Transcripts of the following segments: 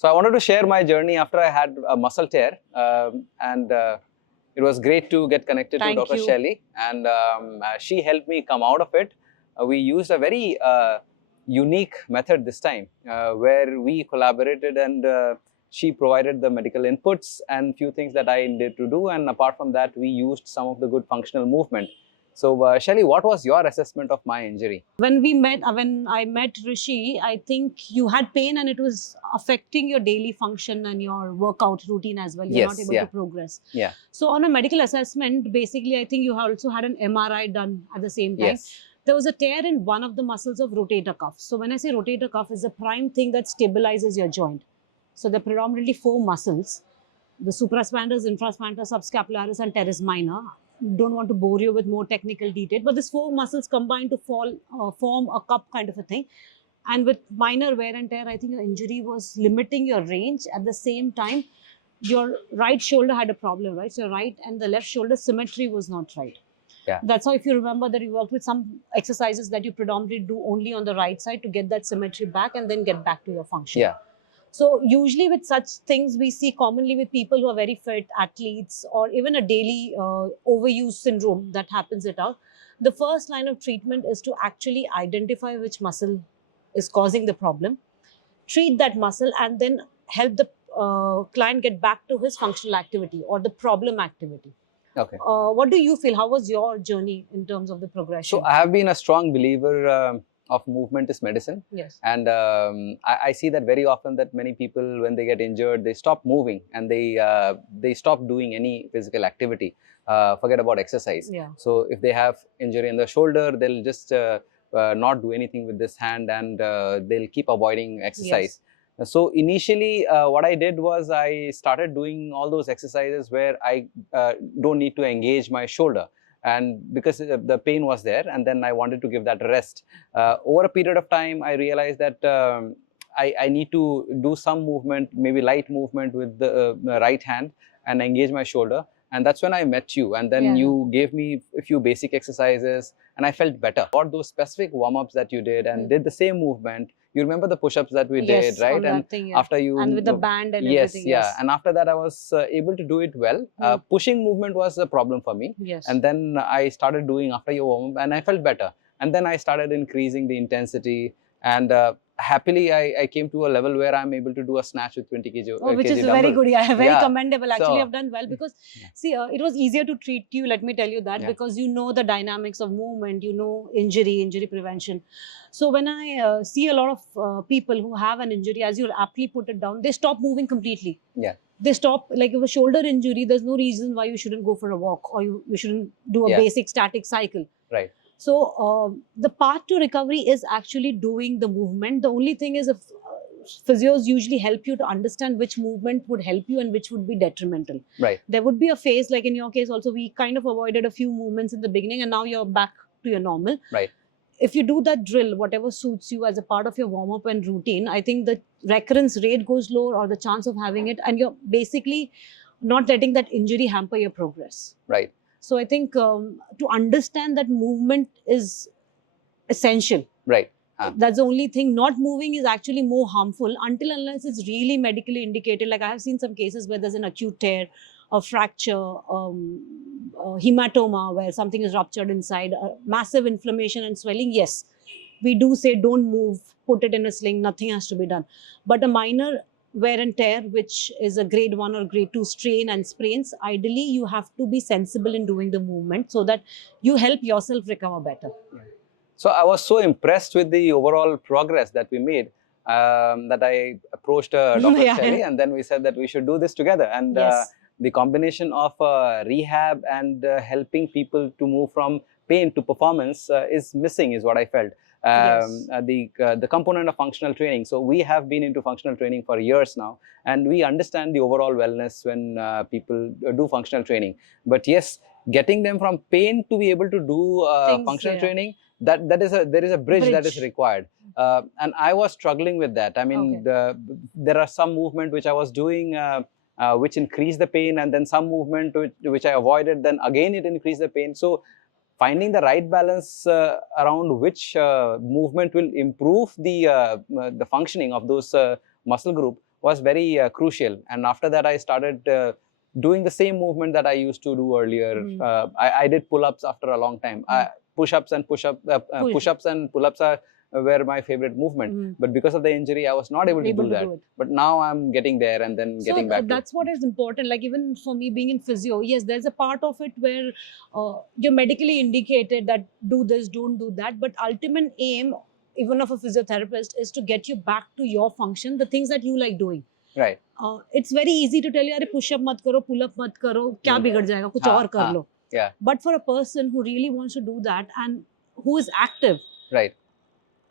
So I wanted to share my journey after I had a muscle tear, and it was great to get connected to Dr. Shelly, and she helped me come out of it. We used a very unique method this time, where we collaborated, and she provided the medical inputs and few things that I needed to do, and apart from that, we used some of the good functional movement. So, Shelly, what was your assessment of my injury? When I met Rishi, I think you had pain and it was affecting your daily function and your workout routine as well. You're Yes, not able yeah. to progress. Yeah. So on a medical assessment, basically, I think you also had an MRI done at the same time. Yes. There was a tear in one of the muscles of rotator cuff. So when I say rotator cuff, is the prime thing that stabilizes your joint. So there are predominantly 4 muscles: the supraspinatus, infraspinatus, subscapularis, and teres minor. Don't want to bore you with more technical detail, but these 4 muscles combine to form a cup kind of a thing. And with minor wear and tear, I think your injury was limiting your range. At the same time, your right shoulder had a problem, right? So your right and the left shoulder symmetry was not right. Yeah. That's how, if you remember, that you worked with some exercises that you predominantly do only on the right side to get that symmetry back and then get back to your function. Yeah. So usually with such things, we see commonly with people who are very fit athletes, or even a daily overuse syndrome that happens it out. The first line of treatment is to actually identify which muscle is causing the problem, treat that muscle, and then help the client get back to his functional activity or the problem activity. Okay. What do you feel? How was your journey in terms of the progression? So I have been a strong believer of movement is medicine. Yes. And I see that very often, that many people, when they get injured, they stop moving and they stop doing any physical activity. Forget about exercise. Yeah. So if they have injury in the shoulder, they'll just not do anything with this hand, and they'll keep avoiding exercise. Yes. So initially, what I did was I started doing all those exercises where I don't need to engage my shoulder, and because the pain was there, and then I wanted to give that rest. Over a period of time, I realized that I need to do some movement, maybe light movement with the right hand, and engage my shoulder. And that's when I met you, and then you gave me a few basic exercises, and I felt better. Got those specific warm-ups that you did, and did the same movement. You remember the push-ups that we did, right? And thing, after you, and with the band and yes, everything. yeah. And after that, I was able to do it well. Pushing movement was a problem for me. Yes. And then I started doing after your warm-up, and I felt better. And then I started increasing the intensity, and happily I came to a level where I'm able to do a snatch with 20 kg. Which is dumbbell. very good. Yeah, very commendable. Actually, So, I've done well because, see, it was easier to treat you, let me tell you that, because you know the dynamics of movement, you know injury prevention. So when I see a lot of people who have an injury, as you aptly put it down, they stop moving completely. Yeah. They stop, like if a shoulder injury, there's no reason why you shouldn't go for a walk, or you shouldn't do a basic static cycle. Right. So the path to recovery is actually doing the movement. The only thing is, if physios usually help you to understand which movement would help you and which would be detrimental. Right. There would be a phase, like in your case also, we kind of avoided a few movements in the beginning, and now you're back to your normal. Right. If you do that drill, whatever suits you as a part of your warm-up and routine, I think the recurrence rate goes lower, or the chance of having it, and you're basically not letting that injury hamper your progress. Right. So I think to understand that movement is essential. Right. That's the only thing. Not moving is actually more harmful until unless it's really medically indicated. Like I have seen some cases where there's an acute tear, a fracture, hematoma where something is ruptured inside, massive inflammation and swelling. Yes, we do say don't move, put it in a sling, nothing has to be done. But a minor wear and tear, which is a grade 1 or grade 2 strain and sprains, ideally you have to be sensible in doing the movement so that you help yourself recover better. Yeah. So I was so impressed with the overall progress that we made, that I approached Dr. Shelly, and then we said that we should do this together. And the combination of rehab and helping people to move from pain to performance is missing, is what I felt. The component of functional training. So we have been into functional training for years now, and we understand the overall wellness when people do functional training. But yes, getting them from pain to be able to do functional training, there is a bridge that is required. And I was struggling with that. I mean, there are some movement which I was doing which increased the pain, and then some movement which I avoided, then again it increased the pain. So finding the right balance around which movement will improve the functioning of those muscle group was very crucial. And after that, I started doing the same movement that I used to do earlier. I did pull-ups after a long time. Push-ups and push-ups and pull-ups were my favorite movement. But because of the injury, I was not able to do that. But now I'm getting there and then getting back. That's what is important. Like even for me being in physio, yes, there's a part of it where you're medically indicated that do this, don't do that. But ultimate aim, even of a physiotherapist, is to get you back to your function, the things that you like doing. Right. It's very easy to tell you, push up mat karo, pull up mat karo, kya bigad jayega, kuch aur kar lo. Yeah. But for a person who really wants to do that and who is active, right,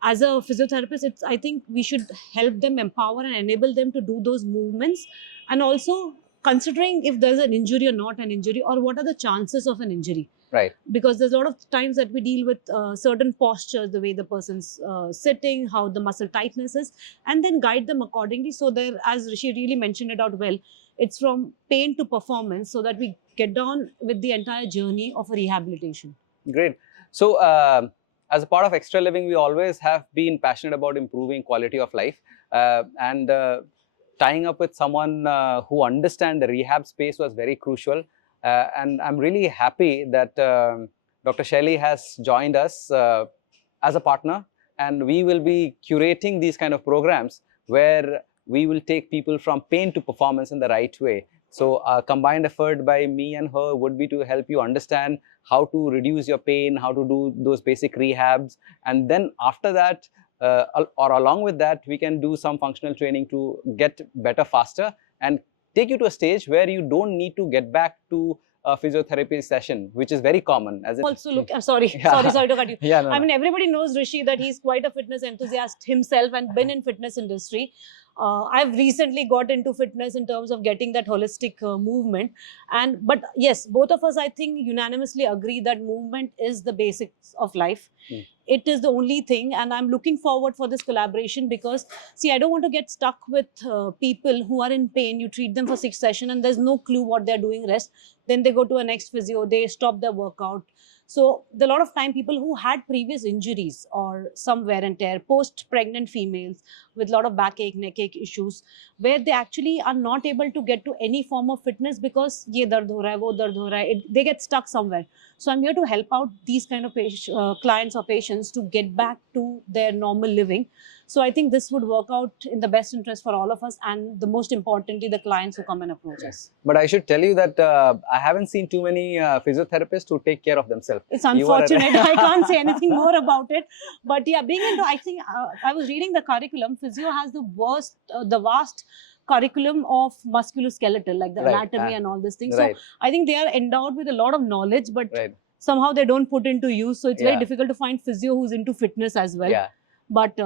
as a physiotherapist, I think we should help them, empower and enable them to do those movements, and also considering if there's an injury or not an injury, or what are the chances of an injury. Right. Because there's a lot of times that we deal with certain postures, the way the person's sitting, how the muscle tightness is, and then guide them accordingly. So there, as Rishi really mentioned it out well, it's from pain to performance, so that we get down with the entire journey of a rehabilitation. Great. So as a part of Extra Living, we always have been passionate about improving quality of life, and tying up with someone who understands the rehab space was very crucial. And I'm really happy that Dr. Shelly has joined us as a partner, and we will be curating these kind of programs where we will take people from pain to performance in the right way. So a combined effort by me and her would be to help you understand how to reduce your pain, how to do those basic rehabs, and then after that, or along with that, we can do some functional training to get better faster and take you to a stage where you don't need to get back to a physiotherapy session, which is very common. As also, look, I'm sorry, sorry to cut you. Yeah, no, I mean, everybody knows Rishi, that he's quite a fitness enthusiast himself and been in fitness industry. I've recently got into fitness in terms of getting that holistic movement. But yes, both of us, I think, unanimously agree that movement is the basics of life. It is the only thing, and I'm looking forward for this collaboration because, see, I don't want to get stuck with people who are in pain. You treat them for 6 sessions and there's no clue what they're doing rest. Then they go to a next physio, they stop their workout. So a lot of time, people who had previous injuries or some wear and tear, post-pregnant females with a lot of backache, neck-ache issues, where they actually are not able to get to any form of fitness because ye dard ho raha hai, wo dard ho raha hai, they get stuck somewhere. So I'm here to help out these kind of clients or patients to get back to their normal living. So I think this would work out in the best interest for all of us, and the most importantly, the clients who come and approach us. But I should tell you that I haven't seen too many physiotherapists who take care of themselves. It's unfortunate. I can't say anything more about it. But yeah, being into, I think, I was reading the curriculum. Physio has the vast curriculum of musculoskeletal, like the anatomy and all these things. So I think they are endowed with a lot of knowledge, but somehow they don't put into use. So it's very difficult to find physio who's into fitness as well. But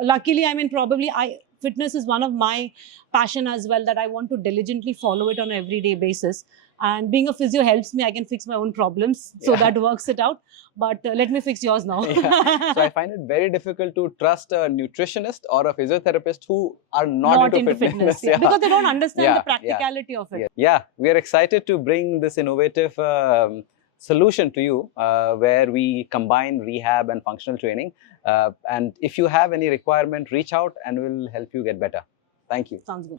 luckily, I mean, probably fitness is one of my passion as well, that I want to diligently follow it on an everyday basis. And being a physio helps me. I can fix my own problems. So that works it out. But let me fix yours now. So I find it very difficult to trust a nutritionist or a physiotherapist who are not into fitness. Because they don't understand the practicality of it. Yeah, we are excited to bring this innovative solution to you where we combine rehab and functional training. And if you have any requirement, reach out and we'll help you get better. Thank you. Sounds good.